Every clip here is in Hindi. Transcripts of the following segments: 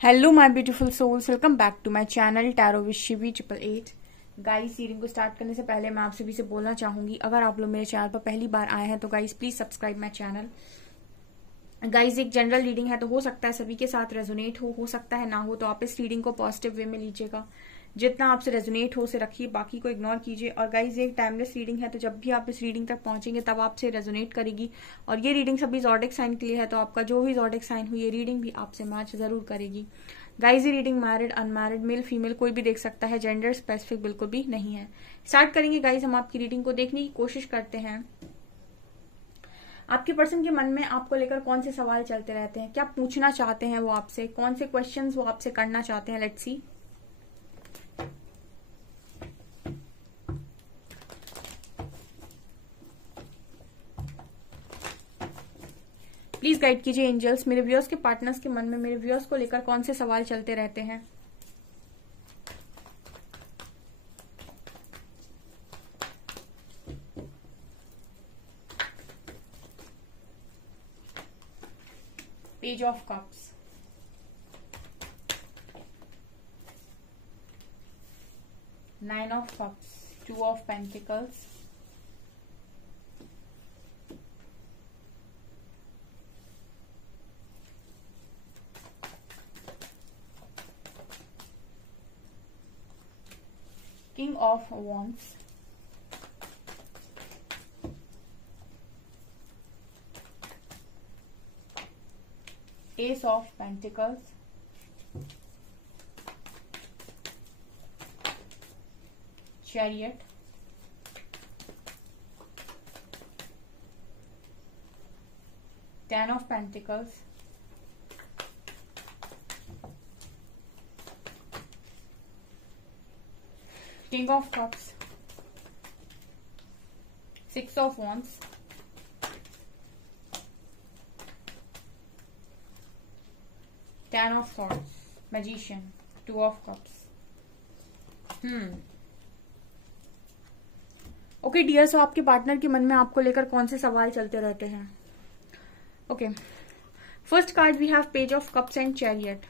Hello my beautiful souls, welcome back to my channel tarot with Shivi 888। Guys, reading को स्टार्ट करने से पहले मैं आप सभी से बोलना चाहूंगी, अगर आप लोग मेरे चैनल पर पहली बार आए हैं तो guys please subscribe my channel. Guys, एक जनरल रीडिंग है तो हो सकता है सभी के साथ रेजोनेट हो सकता है ना हो, तो आप इस रीडिंग को पॉजिटिव वे में लीजिएगा। जितना आपसे रेजोनेट हो उसे रखिए, बाकी को इग्नोर कीजिए। और गाइज, ये एक टाइमलेस रीडिंग है, तो जब भी आप इस रीडिंग तक पहुंचेंगे तब आपसे रेजोनेट करेगी। और ये रीडिंग सभी ज़ोडिक साइन के लिए है, तो आपका जो भी ज़ोडिक साइन हुई ये रीडिंग भी आपसे मैच जरूर करेगी। गाइज, ये reading married, unmarried, male female कोई भी देख सकता है, जेंडर स्पेसिफिक बिल्कुल भी नहीं है। स्टार्ट करेंगे गाइज, हम आपकी रीडिंग को देखने की कोशिश करते हैं। आपके पर्सन के मन में आपको लेकर कौन से सवाल चलते रहते हैं, क्या पूछना चाहते हैं वो आपसे, कौन से क्वेश्चंस वो आपसे करना चाहते हैं। Let's see. प्लीज गाइड कीजिए एंजल्स, मेरे व्यूअर्स के पार्टनर्स के मन में मेरे व्यूअर्स को लेकर कौन से सवाल चलते रहते हैं। Page of cups, nine of cups, two of pentacles, King of Wands, Ace of Pentacles, Chariot, Ten of Pentacles, King of Cups, Six of Wands, Ten of Swords, Magician, Two of Cups। Okay dear, so आपके पार्टनर के मन में आपको लेकर कौन से सवाल चलते रहते हैं। Okay, first card we have page of cups and chariot.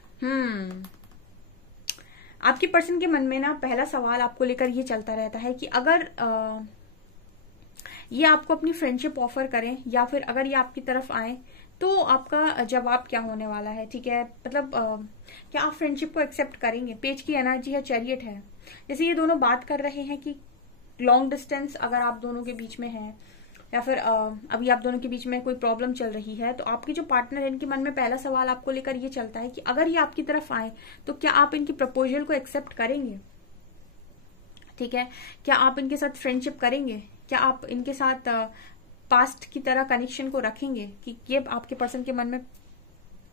आपके पर्सन के मन में ना पहला सवाल आपको लेकर ये चलता रहता है कि अगर ये आपको अपनी फ्रेंडशिप ऑफर करें या फिर अगर ये आपकी तरफ आए तो आपका जवाब क्या होने वाला है। ठीक है, मतलब क्या आप फ्रेंडशिप को एक्सेप्ट करेंगे। पेज की एनर्जी है, चैरियट है। जैसे ये दोनों बात कर रहे हैं कि लॉन्ग डिस्टेंस अगर आप दोनों के बीच में है या फिर अभी आप दोनों के बीच में कोई प्रॉब्लम चल रही है, तो आपके जो पार्टनर है इनके मन में पहला सवाल आपको लेकर ये चलता है कि अगर ये आपकी तरफ आए तो क्या आप इनकी प्रपोजल को एक्सेप्ट करेंगे। ठीक है, क्या आप इनके साथ फ्रेंडशिप करेंगे, क्या आप इनके साथ पास्ट की तरह कनेक्शन को रखेंगे, कि ये आपके पर्सन के मन में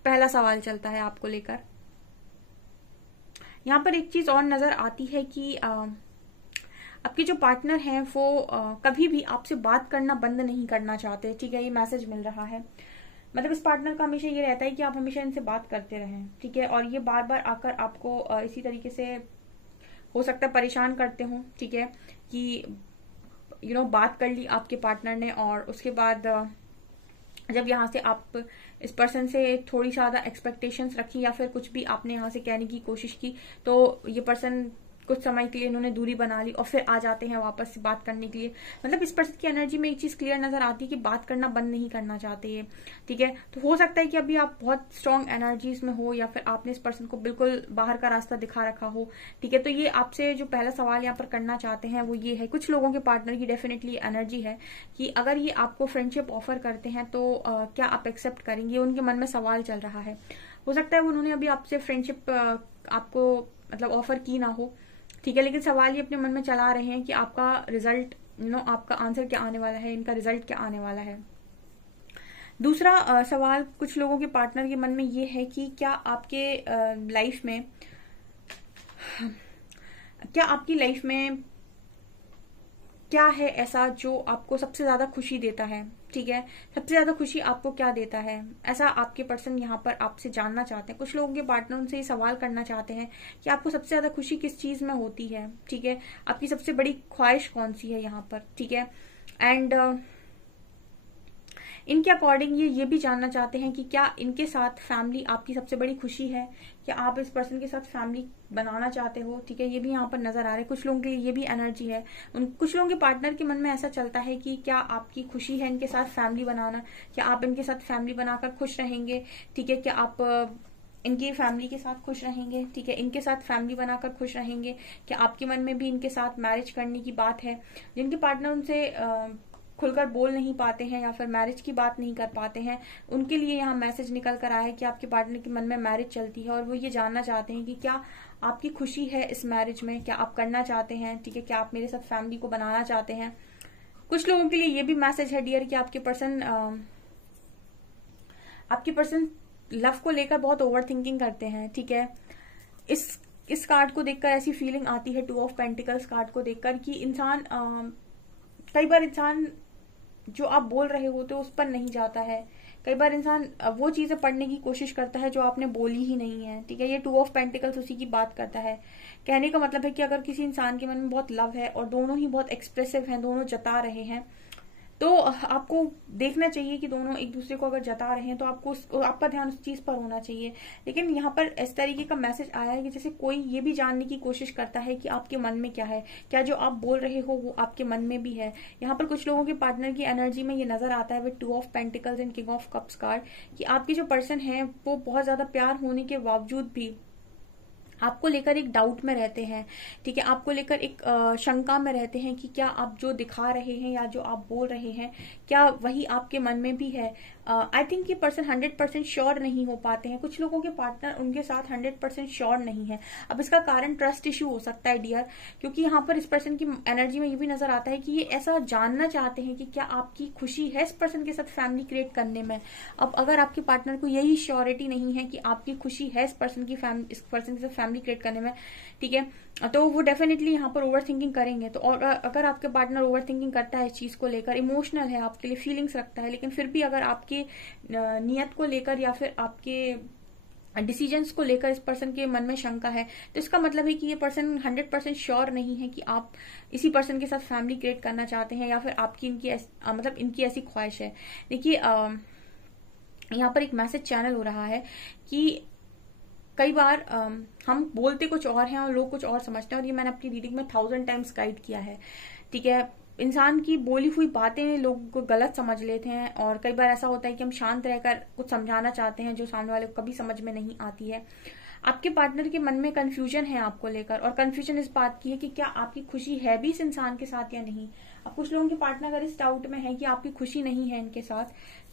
पहला सवाल चलता है आपको लेकर। यहां पर एक चीज और नजर आती है कि आपके जो पार्टनर हैं वो कभी भी आपसे बात करना बंद नहीं करना चाहते। ठीक है, ये मैसेज मिल रहा है। मतलब इस पार्टनर का हमेशा ये रहता है कि आप हमेशा इनसे बात करते रहें। ठीक है, और ये बार बार आकर आपको इसी तरीके से हो सकता है परेशान करते हो। ठीक है, कि बात कर ली आपके पार्टनर ने और उसके बाद जब यहाँ से आप इस पर्सन से थोड़ी ज्यादा एक्सपेक्टेशंस रखी या फिर कुछ भी आपने यहाँ से कहने की कोशिश की, तो ये पर्सन कुछ समय के लिए इन्होंने दूरी बना ली और फिर आ जाते हैं वापस से बात करने के लिए। मतलब इस पर्सन की एनर्जी में एक चीज क्लियर नजर आती है कि बात करना बंद नहीं करना चाहते ये। ठीक है, तो हो सकता है कि अभी आप बहुत स्ट्रांग एनर्जीज में हो या फिर आपने इस पर्सन को बिल्कुल बाहर का रास्ता दिखा रखा हो। ठीक है, तो ये आपसे जो पहला सवाल यहाँ पर करना चाहते हैं वो ये है, कुछ लोगों के पार्टनर की डेफिनेटली एनर्जी है कि अगर ये आपको फ्रेंडशिप ऑफर करते हैं तो क्या आप एक्सेप्ट करेंगे। उनके मन में सवाल चल रहा है। हो सकता है उन्होंने अभी आपसे फ्रेंडशिप आपको मतलब ऑफर की ना हो। ठीक है, लेकिन सवाल ये अपने मन में चला रहे हैं कि आपका रिजल्ट आपका आंसर क्या आने वाला है, इनका रिजल्ट क्या आने वाला है। दूसरा सवाल कुछ लोगों के पार्टनर के मन में ये है कि क्या आपके लाइफ में क्या है ऐसा जो आपको सबसे ज्यादा खुशी देता है। ठीक है, सबसे ज्यादा खुशी आपको क्या देता है, ऐसा आपके पर्सन यहाँ पर आपसे जानना चाहते हैं। कुछ लोगों के पार्टनर उनसे ये सवाल करना चाहते हैं कि आपको सबसे ज्यादा खुशी किस चीज में होती है। ठीक है, आपकी सबसे बड़ी ख्वाहिश कौन सी है यहाँ पर। ठीक है, एंड इनके अकॉर्डिंग ये भी जानना चाहते हैं कि क्या इनके साथ फैमिली आपकी सबसे बड़ी खुशी है, क्या आप इस पर्सन के साथ फैमिली बनाना चाहते हो। ठीक है, ये भी यहाँ पर नजर आ रहा है। कुछ लोगों के लिए ये भी एनर्जी है। कुछ लोगों के पार्टनर के मन में ऐसा चलता है कि क्या आपकी खुशी है इनके साथ फैमिली बनाना, क्या आप इनके साथ फैमिली बनाकर खुश रहेंगे। ठीक है, क्या आप इनकी फैमिली के साथ खुश रहेंगे। ठीक है, इनके साथ फैमिली बनाकर खुश रहेंगे। क्या आपके मन में भी इनके साथ मैरिज करने की बात है। जिनके पार्टनर उनसे खुलकर बोल नहीं पाते हैं या फिर मैरिज की बात नहीं कर पाते हैं, उनके लिए यहाँ मैसेज निकल कर आया है कि आपके पार्टनर के मन में मैरिज चलती है और वो ये जानना चाहते हैं कि क्या आपकी खुशी है इस मैरिज में, क्या आप करना चाहते हैं। ठीक है, क्या आप मेरे साथ फैमिली को बनाना चाहते हैं। कुछ लोगों के लिए ये भी मैसेज है डियर कि आपके पर्सन लव को लेकर बहुत ओवर थिंकिंग करते हैं। ठीक है, इस कार्ड को देखकर ऐसी फीलिंग आती है, 2 ऑफ पेंटिकल्स कार्ड को देखकर, कि कई बार इंसान जो आप बोल रहे होते हो उस पर नहीं जाता है। कई बार इंसान वो चीजें पढ़ने की कोशिश करता है जो आपने बोली ही नहीं है। ठीक है, ये 2 ऑफ पेंटिकल्स उसी की बात करता है। कहने का मतलब है कि अगर किसी इंसान के मन में बहुत लव है और दोनों ही बहुत एक्सप्रेसिव हैं, दोनों जता रहे हैं, तो आपको देखना चाहिए कि दोनों एक दूसरे को अगर जता रहे हैं तो आपका ध्यान उस चीज पर होना चाहिए। लेकिन यहाँ पर इस तरीके का मैसेज आया है कि जैसे कोई ये भी जानने की कोशिश करता है कि आपके मन में क्या है, क्या जो आप बोल रहे हो वो आपके मन में भी है। यहाँ पर कुछ लोगों के पार्टनर की एनर्जी में ये नजर आता है with 2 of pentacles and king of cups card, कि आपके जो पर्सन है वो बहुत ज्यादा प्यार होने के बावजूद भी आपको लेकर एक डाउट में रहते हैं। ठीक है, आपको लेकर एक शंका में रहते हैं कि क्या आप जो दिखा रहे हैं या जो आप बोल रहे हैं क्या वही आपके मन में भी है। आई थिंक ये पर्सन 100% श्योर नहीं हो पाते हैं। कुछ लोगों के पार्टनर उनके साथ 100% श्योर नहीं है। अब इसका कारण ट्रस्ट इश्यू हो सकता है डियर, क्योंकि यहाँ पर इस पर्सन की एनर्जी में ये भी नजर आता है कि ये ऐसा जानना चाहते हैं कि क्या आपकी खुशी है इस पर्सन के साथ फैमिली क्रिएट करने में। अब अगर आपके पार्टनर को यही श्योरिटी नहीं है कि आपकी खुशी है इस पर्सन के साथ फैमिली क्रिएट करने में, ठीक है, तो वो डेफिनेटली यहाँ पर ओवर थिंकिंग करेंगे। तो और अगर आपके पार्टनर ओवर थिंकिंग करता है इस चीज को लेकर, इमोशनल है, आपके लिए फीलिंग्स रखता है, लेकिन फिर भी अगर आपके नियत को लेकर या फिर आपके डिसीजंस को लेकर इस पर्सन के मन में शंका है, तो इसका मतलब है कि ये पर्सन 100% श्योर नहीं है कि आप इसी पर्सन के साथ फैमिली क्रिएट करना चाहते हैं या फिर आपकी इनकी ऐसी ख्वाहिश है। देखिए यहाँ पर एक मैसेज चैनल हो रहा है कि कई बार हम बोलते कुछ और हैं और लोग कुछ और समझते हैं, और ये मैंने अपनी रीडिंग में 1000 टाइम्स गाइड किया है। ठीक है, इंसान की बोली हुई बातें लोग को गलत समझ लेते हैं, और कई बार ऐसा होता है कि हम शांत रहकर कुछ समझाना चाहते हैं जो सामने वाले को कभी समझ में नहीं आती है। आपके पार्टनर के मन में कंफ्यूजन है आपको लेकर, और कंफ्यूजन इस बात की है कि क्या आपकी खुशी है भी इस इंसान के साथ या नहीं। अब कुछ लोगों के पार्टनर अगर इस डाउट में है कि आपकी खुशी नहीं है इनके साथ,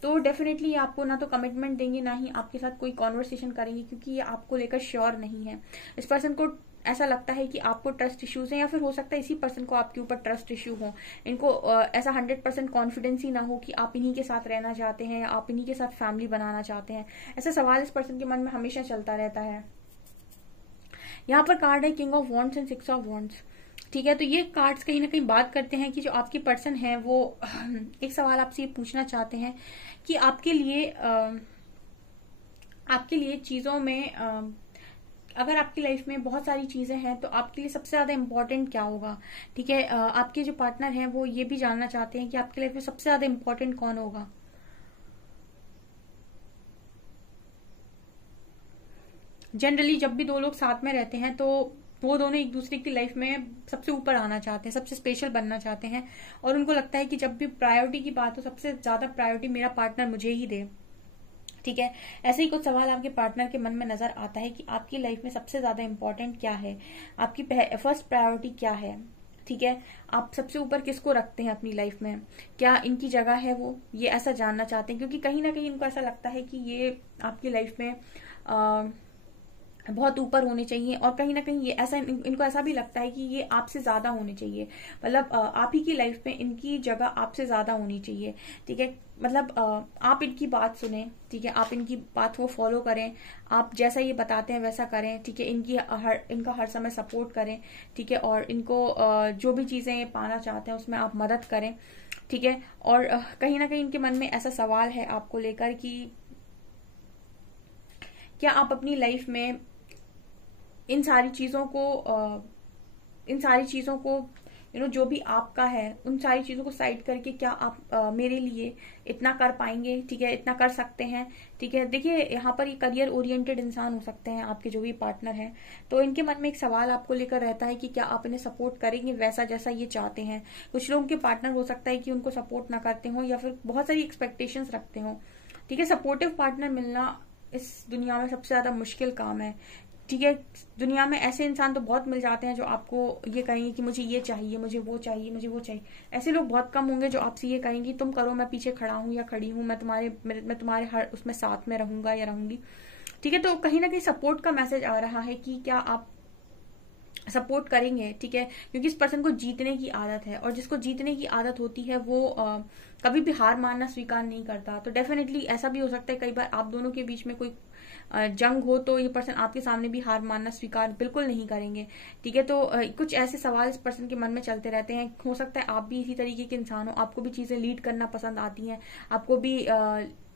तो डेफिनेटली आपको ना तो कमिटमेंट देंगे ना ही आपके साथ कोई कॉन्वर्सेशन करेंगे, क्योंकि ये आपको लेकर श्योर नहीं है। इस पर्सन को ऐसा लगता है कि आपको ट्रस्ट इश्यूज हैं, या फिर हो सकता है इसी पर्सन को आपके ऊपर ट्रस्ट इश्यू हो। इनको ऐसा 100% कॉन्फिडेंस ही ना हो कि आप इन्हीं के साथ रहना चाहते हैं या आप इन्हीं के साथ फैमिली बनाना चाहते हैं। ऐसा सवाल इस पर्सन के मन में हमेशा चलता रहता है। यहाँ पर कार्ड है king of wands and 6 of wands. ठीक है, तो ये कार्ड्स कहीं ना कहीं बात करते हैं कि जो आपके पर्सन है वो एक सवाल आपसे ये पूछना चाहते हैं कि आपके लिए चीजों में अगर आपकी लाइफ में बहुत सारी चीजें हैं तो आपके लिए सबसे ज्यादा इम्पोर्टेंट क्या होगा। ठीक है, आपके जो पार्टनर हैं वो ये भी जानना चाहते हैं कि आपकी लाइफ में सबसे ज्यादा इम्पोर्टेंट कौन होगा। जनरली जब भी 2 लोग साथ में रहते हैं तो वो दोनों एक दूसरे की लाइफ में सबसे ऊपर आना चाहते हैं, सबसे स्पेशल बनना चाहते हैं, और उनको लगता है कि जब भी प्रायोरिटी की बात हो सबसे ज्यादा प्रायोरिटी मेरा पार्टनर मुझे ही दे। ठीक है, ऐसे ही कुछ सवाल आपके पार्टनर के मन में नजर आता है कि आपकी लाइफ में सबसे ज्यादा इंपॉर्टेंट क्या है, आपकी फर्स्ट प्रायोरिटी क्या है। ठीक है, आप सबसे ऊपर किसको रखते हैं अपनी लाइफ में, क्या इनकी जगह है वो, ये ऐसा जानना चाहते हैं, क्योंकि कहीं ना कहीं इनको ऐसा लगता है कि ये आपकी लाइफ में बहुत ऊपर होने चाहिए, और कहीं ना कहीं ये ऐसा इनको ऐसा भी लगता है कि ये आपसे ज्यादा होने चाहिए, मतलब आप ही की लाइफ में इनकी जगह आपसे ज्यादा होनी चाहिए। ठीक है, मतलब आप इनकी बात सुने, ठीक है, आप इनकी बात को फॉलो करें, आप जैसा ये बताते हैं वैसा करें। ठीक है, इनका हर समय सपोर्ट करें। ठीक है, और इनको जो भी चीजें ये पाना चाहते हैं उसमें आप मदद करें। ठीक है, और कहीं ना कहीं इनके मन में ऐसा सवाल है आपको लेकर कि क्या आप अपनी लाइफ में इन सारी चीजों को जो भी आपका है उन सारी चीजों को साइड करके क्या आप मेरे लिए इतना कर पाएंगे, ठीक है, इतना कर सकते हैं, ठीक है। देखिए यहाँ पर ये करियर ओरिएंटेड इंसान हो सकते हैं आपके जो भी पार्टनर हैं, तो इनके मन में एक सवाल आपको लेकर रहता है कि क्या आप इन्हें सपोर्ट करेंगे वैसा जैसा ये चाहते हैं। कुछ लोगों के पार्टनर हो सकता है कि उनको सपोर्ट ना करते हो या फिर बहुत सारी एक्सपेक्टेशंस रखते हो, ठीक है। सपोर्टिव पार्टनर मिलना इस दुनिया में सबसे ज्यादा मुश्किल काम है, ठीक है। दुनिया में ऐसे इंसान तो बहुत मिल जाते हैं जो आपको ये कहेंगे कि मुझे ये चाहिए, मुझे वो चाहिए, मुझे वो चाहिए। ऐसे लोग बहुत कम होंगे जो आपसे ये कहेंगे तुम करो, मैं पीछे खड़ा हूं या खड़ी हूं, मैं तुम्हारे हर उसमें साथ में रहूंगा या रहूंगी, ठीक है। तो कहीं ना कहीं सपोर्ट का मैसेज आ रहा है कि क्या आप सपोर्ट करेंगे, ठीक है, क्योंकि इस पर्सन को जीतने की आदत है और जिसको जीतने की आदत होती है वो कभी भी हार मानना स्वीकार नहीं करता। तो डेफिनेटली ऐसा भी हो सकता है कई बार आप दोनों के बीच में कोई जंग हो तो ये पर्सन आपके सामने भी हार मानना स्वीकार बिल्कुल नहीं करेंगे, ठीक है। तो कुछ ऐसे सवाल इस पर्सन के मन में चलते रहते हैं। हो सकता है आप भी इसी तरीके के इंसान हो, आपको भी चीजें लीड करना पसंद आती हैं, आपको भी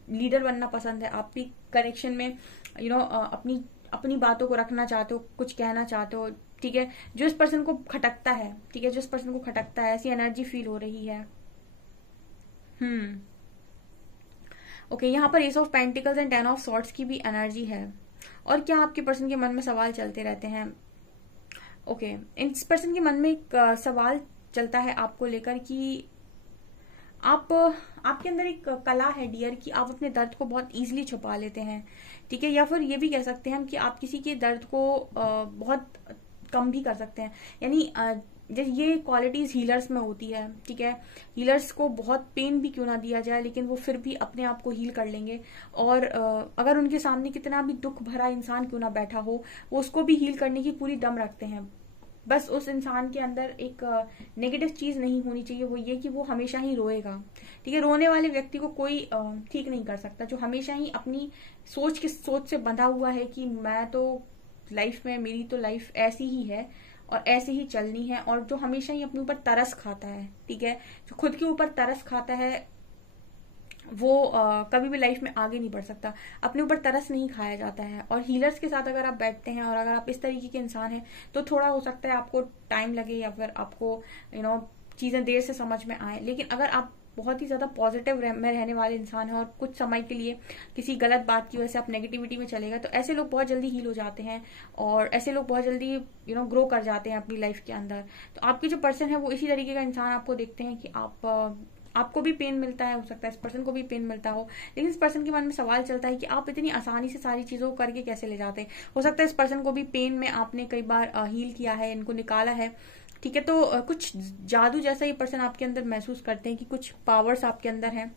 लीडर बनना पसंद है, आप भी कनेक्शन में अपनी अपनी बातों को रखना चाहते हो, कुछ कहना चाहते हो, ठीक है। जो इस पर्सन को खटकता है, ठीक है, जो इस पर्सन को खटकता है, ऐसी एनर्जी फील हो रही है। ओके, यहाँ पर S of pentacles and 10 of swords की भी एनर्जी है। और क्या आपके पर्सन के मन में सवाल चलते रहते हैं? ओके, इस पर्सन के मन में एक सवाल चलता है आपको लेकर कि आपके अंदर एक कला है डियर कि आप अपने दर्द को बहुत इजीली छुपा लेते हैं, ठीक है। या फिर ये भी कह सकते हैं हम कि आप किसी के दर्द को बहुत कम भी कर सकते हैं। यानी जैसे ये क्वालिटीज हीलर्स में होती है, ठीक है। हीलर्स को बहुत पेन भी क्यों ना दिया जाए लेकिन वो फिर भी अपने आप को हील कर लेंगे। और अगर उनके सामने कितना भी दुख भरा इंसान क्यों ना बैठा हो, वो उसको भी हील करने की पूरी दम रखते हैं। बस उस इंसान के अंदर एक नेगेटिव चीज नहीं होनी चाहिए, वो ये कि वो हमेशा ही रोएगा, ठीक है। रोने वाले व्यक्ति को कोई ठीक नहीं कर सकता, जो हमेशा ही अपनी सोच से बंधा हुआ है कि मैं तो लाइफ में, मेरी तो लाइफ ऐसी ही है और ऐसे ही चलनी है, और जो हमेशा ही अपने ऊपर तरस खाता है, ठीक है, जो खुद के ऊपर तरस खाता है वो कभी भी लाइफ में आगे नहीं बढ़ सकता। अपने ऊपर तरस नहीं खाया जाता है। और हीलर्स के साथ अगर आप बैठते हैं और अगर आप इस तरीके के इंसान हैं तो थोड़ा हो सकता है आपको टाइम लगे या फिर आपको चीजें देर से समझ में आए। लेकिन अगर आप बहुत ही ज्यादा पॉजिटिव में रहने वाले इंसान हैं और कुछ समय के लिए किसी गलत बात की वजह से आप नेगेटिविटी में चलेगा तो ऐसे लोग बहुत जल्दी हील हो जाते हैं और ऐसे लोग बहुत जल्दी ग्रो कर जाते हैं अपनी लाइफ के अंदर। तो आपके जो पर्सन है वो इसी तरीके का इंसान आपको देखते हैं कि आपको भी पेन मिलता है, हो सकता है इस पर्सन को भी पेन मिलता हो, लेकिन इस पर्सन के मन में सवाल चलता है कि आप इतनी आसानी से सारी चीजों को करके कैसे ले जाते हैं। हो सकता है इस पर्सन को भी पेन में आपने कई बार हील किया है, इनको निकाला है, ठीक है। तो कुछ जादू जैसा ये पर्सन आपके अंदर महसूस करते हैं कि कुछ पावर्स आपके अंदर हैं,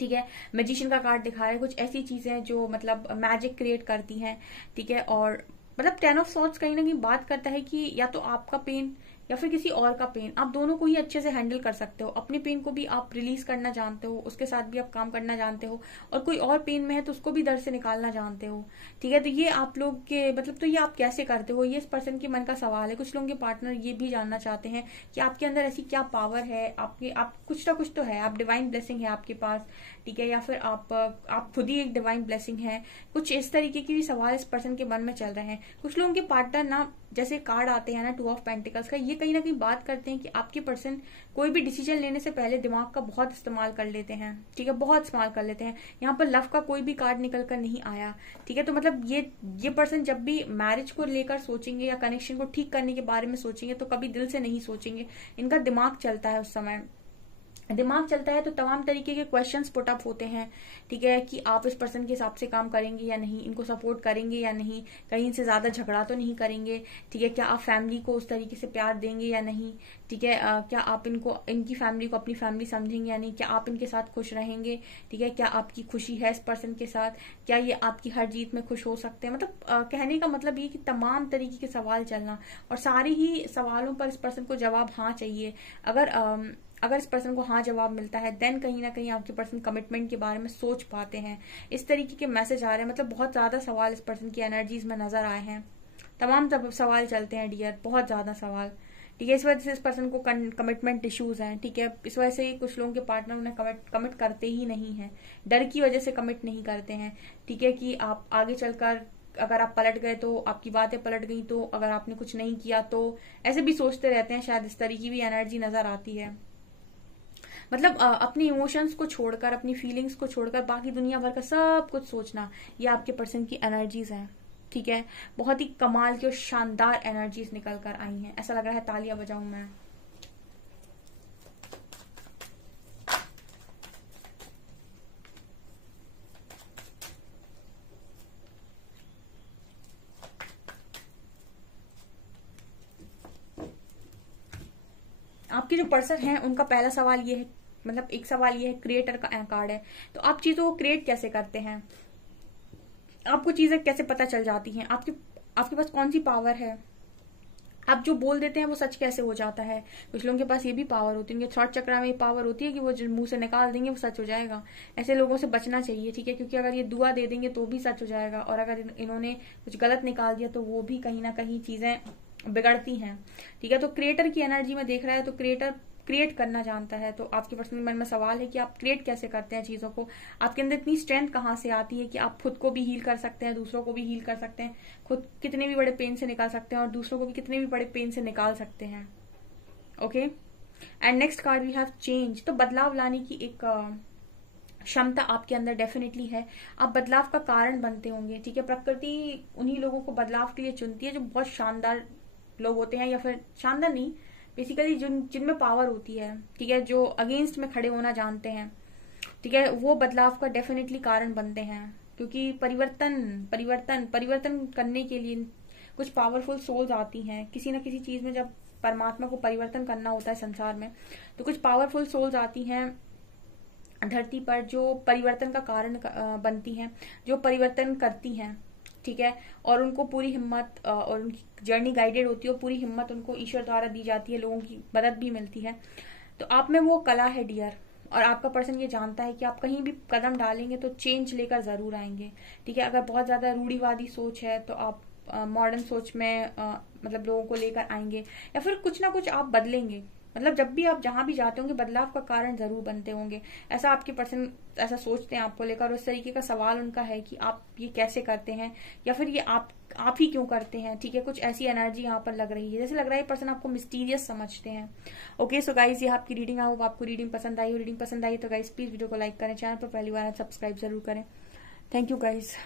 ठीक है। मैजिशियन का कार्ड दिखा रहा है, कुछ ऐसी चीजें जो मतलब मैजिक क्रिएट करती हैं, ठीक है। और मतलब 10 ऑफ सॉर्ड्स कहीं ना कहीं बात करता है कि या तो आपका पेन या फिर किसी और का पेन, आप दोनों को ही अच्छे से हैंडल कर सकते हो। अपने पेन को भी आप रिलीज करना जानते हो, उसके साथ भी आप काम करना जानते हो, और कोई और पेन में है तो उसको भी दर्द से निकालना जानते हो, ठीक है। तो ये आप लोग के मतलब, तो ये आप कैसे करते हो, ये इस पर्सन के मन का सवाल है। कुछ लोगों के पार्टनर ये भी जानना चाहते हैं कि आपके अंदर ऐसी क्या पावर है, आप कुछ ना कुछ तो है, आप डिवाइन ब्लेसिंग है आपके पास, ठीक है, या फिर आप खुद ही एक डिवाइन ब्लेसिंग है। कुछ इस तरीके के भी सवाल इस पर्सन के मन में चल रहे हैं। कुछ लोगों के पार्टनर ना, जैसे कार्ड आते हैं ना 2 ऑफ पेंटिकल्स का, ये कहीं ना कहीं बात करते हैं कि आपके पर्सन कोई भी डिसीजन लेने से पहले दिमाग का बहुत इस्तेमाल कर लेते हैं, ठीक है, बहुत इस्तेमाल कर लेते हैं। यहाँ पर लव का कोई भी कार्ड निकल कर नहीं आया, ठीक है। तो मतलब ये पर्सन जब भी मैरिज को लेकर सोचेंगे या कनेक्शन को ठीक करने के बारे में सोचेंगे तो कभी दिल से नहीं सोचेंगे, इनका दिमाग चलता है। उस समय दिमाग चलता है तो तमाम तरीके के क्वेश्चंस पुट अप होते हैं, ठीक है, कि आप इस पर्सन के हिसाब से काम करेंगे या नहीं, इनको सपोर्ट करेंगे या नहीं, कहीं इनसे ज्यादा झगड़ा तो नहीं करेंगे, ठीक है, क्या आप फैमिली को उस तरीके से प्यार देंगे या नहीं, ठीक है, क्या आप इनकी फैमिली को अपनी फैमिली समझेंगे या नहीं, क्या आप इनके साथ खुश रहेंगे, ठीक है, क्या आपकी खुशी है इस पर्सन के साथ, क्या ये आपकी हर जीत में खुश हो सकते हैं। मतलब कहने का मतलब ये कि तमाम तरीके के सवाल चलना, और सारे ही सवालों पर इस पर्सन को जवाब हाँ चाहिए। अगर इस पर्सन को हाँ जवाब मिलता है देन कहीं ना कहीं आपके पर्सन कमिटमेंट के बारे में सोच पाते हैं। इस तरीके के मैसेज आ रहे हैं, मतलब बहुत ज्यादा सवाल इस पर्सन की एनर्जीज में नजर आए हैं। तमाम सवाल चलते हैं डियर, बहुत ज्यादा सवाल, ठीक है। इस वजह से इस पर्सन को कमिटमेंट इश्यूज हैं, ठीक है। इस वजह से कुछ लोगों के पार्टनर उन्हें कमिट करते ही नहीं है, डर की वजह से कमिट नहीं करते हैं, ठीक है, कि आप आगे चलकर अगर आप पलट गए तो आपकी बातें पलट गई, तो अगर आपने कुछ नहीं किया तो ऐसे भी सोचते रहते हैं, शायद इस तरीके की भी एनर्जी नजर आती है। मतलब अपने इमोशंस को छोड़कर, अपनी फीलिंग्स को छोड़कर बाकी दुनिया भर का सब कुछ सोचना, ये आपके पर्सन की एनर्जीज हैं। ठीक है, बहुत ही कमाल की और शानदार एनर्जीज निकल कर आई हैं। ऐसा लग रहा है तालियां बजाऊं मैं। आपके जो पर्सन है उनका पहला सवाल ये है, मतलब एक सवाल ये है, क्रिएटर का कार्ड है। तो आप चीजों को क्रिएट कैसे करते हैं, आपको चीजें कैसे पता चल जाती हैं, आपके पास कौन सी पावर है, आप जो बोल देते हैं वो सच कैसे हो जाता है। कुछ लोगों के पास ये भी पावर होती है, उनके थॉट चक्र में ये पावर होती है कि वो जो मुंह से निकाल देंगे वो सच हो जाएगा। ऐसे लोगों से बचना चाहिए, ठीक है, क्योंकि अगर ये दुआ दे देंगे तो भी सच हो जाएगा, और अगर इन्होंने कुछ गलत निकाल दिया तो वो भी कहीं ना कहीं चीजें बिगड़ती हैं। ठीक है, तो क्रिएटर की एनर्जी में देख रहा है, तो क्रिएटर क्रिएट करना जानता है। तो आपके पर्सनल मन में सवाल है कि आप क्रिएट कैसे करते हैं चीजों को, आपके अंदर इतनी स्ट्रेंथ कहाँ से आती है कि आप खुद को भी हील कर सकते हैं, दूसरों को भी हील कर सकते हैं, खुद कितने भी बड़े पेन से निकाल सकते हैं और दूसरों को भी कितने भी बड़े पेन से निकाल सकते हैं। Okay, and next card we have change. तो बदलाव लाने की एक क्षमता आपके अंदर डेफिनेटली है, आप बदलाव का कारण बनते होंगे। ठीक है, प्रकृति उन्हीं लोगों को बदलाव के लिए चुनती है जो बहुत शानदार लोग होते हैं, या फिर शानदार नहीं, बेसिकली जिनमें पावर होती है। ठीक है, जो अगेंस्ट में खड़े होना जानते हैं। ठीक है, वो बदलाव का डेफिनेटली कारण बनते हैं, क्योंकि परिवर्तन करने के लिए कुछ पावरफुल सोल्स आती हैं किसी न किसी चीज में। जब परमात्मा को परिवर्तन करना होता है संसार में, तो कुछ पावरफुल सोल्स आती हैं धरती पर, जो परिवर्तन का कारण बनती हैं, जो परिवर्तन करती हैं। ठीक है, और उनको पूरी हिम्मत और उनकी जर्नी गाइडेड होती है, और पूरी हिम्मत उनको ईश्वर द्वारा दी जाती है, लोगों की मदद भी मिलती है। तो आप में वो कला है डियर, और आपका पर्सन ये जानता है कि आप कहीं भी कदम डालेंगे तो चेंज लेकर जरूर आएंगे। ठीक है, अगर बहुत ज्यादा रूढ़िवादी सोच है तो आप मॉडर्न सोच में मतलब लोगों को लेकर आएंगे, या फिर कुछ ना कुछ आप बदलेंगे। मतलब जब भी आप जहां भी जाते होंगे बदलाव का कारण जरूर बनते होंगे। ऐसा आपके पर्सन ऐसा सोचते हैं आपको लेकर, और इस तरीके का सवाल उनका है कि आप ये कैसे करते हैं, या फिर ये आप ही क्यों करते हैं। ठीक है, कुछ ऐसी एनर्जी यहाँ पर लग रही है, जैसे लग रहा है पर्सन आपको मिस्टीरियस समझते हैं। ओके, सो गाइज ये आपकी रीडिंग, आई होप आपको रीडिंग पसंद आई हो। रीडिंग पसंद आई तो गाइज प्लीज वीडियो को लाइक करें, चैनल पर पहली बार सब्सक्राइब जरूर करें। Thank you guys.